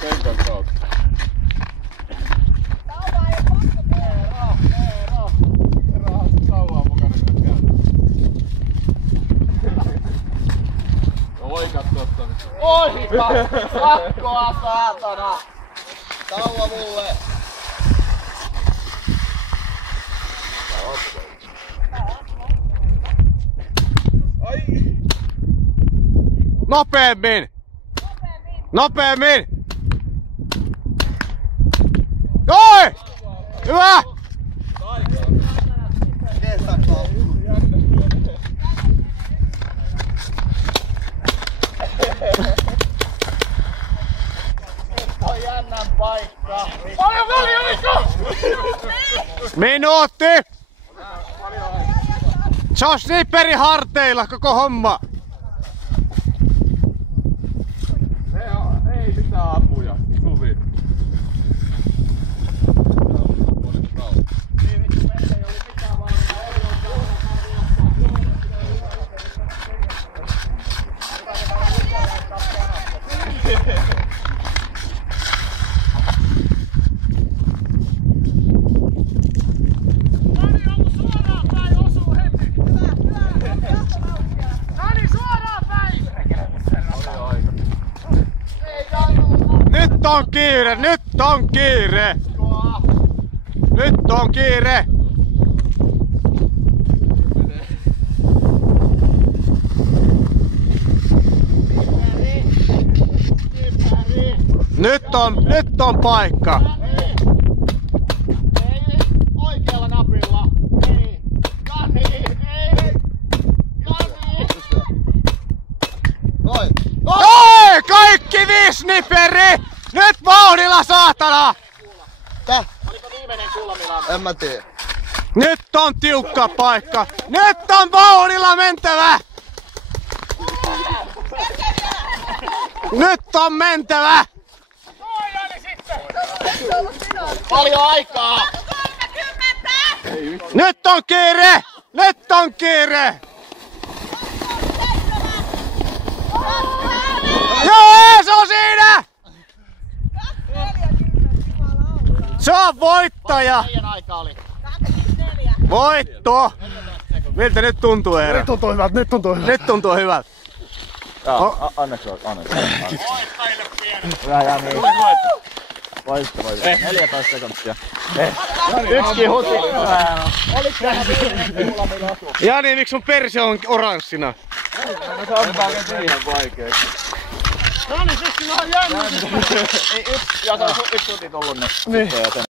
Kentän kautta. Sauvaa ei oo pakko tehdä. Sauvaa mukana myös käydä. Oikat tosta nyt. Oikas! Pakkoa saatana! Sauva mulle! Ai! Nopeemmin! Nopeemmin! Oi! Hyvä! On jännän paikka! Paljon väliä aikaa! Minuutti! Se on snipperin harteilla koko homma! Ei mitään apuja, Suvi. Nyt on kiire! Nyt on kiire! Nyt on kiire! Nyt on paikka! Ei, oikealla napilla! Ei! Jani! Ei! Jani! Noin! Oi! Kaikki 5 sniperi! Nyt vauhdilla saatana! Täh? Oliko viimeinen kulmilla? En mä tiedä. Nyt on tiukka paikka! Nyt on vauhdilla mentävä! Nyt on mentävä! Paljon aikaa! Nyt on kiire! Nyt on kiire! Joo, se on siinä! Se on voittaja! Liian aika oli. Voitto! Miltä nyt tuntuu, Eero? Nyt tuntuu hyvältä, nyt tuntuu hyvältä. Nyt tuntuu hyvältä. Anneksi. Voittajille pienet. Hyvä Jani. Voitto. 14 sekuntia. Yksi huti. Oliko tämä viimeinen kulmilla? Jani, miksi sun perse on oranssina? Se on liian vaikea. No niin, siis on jännä. Ei yksi huti tullut nyt. Niin.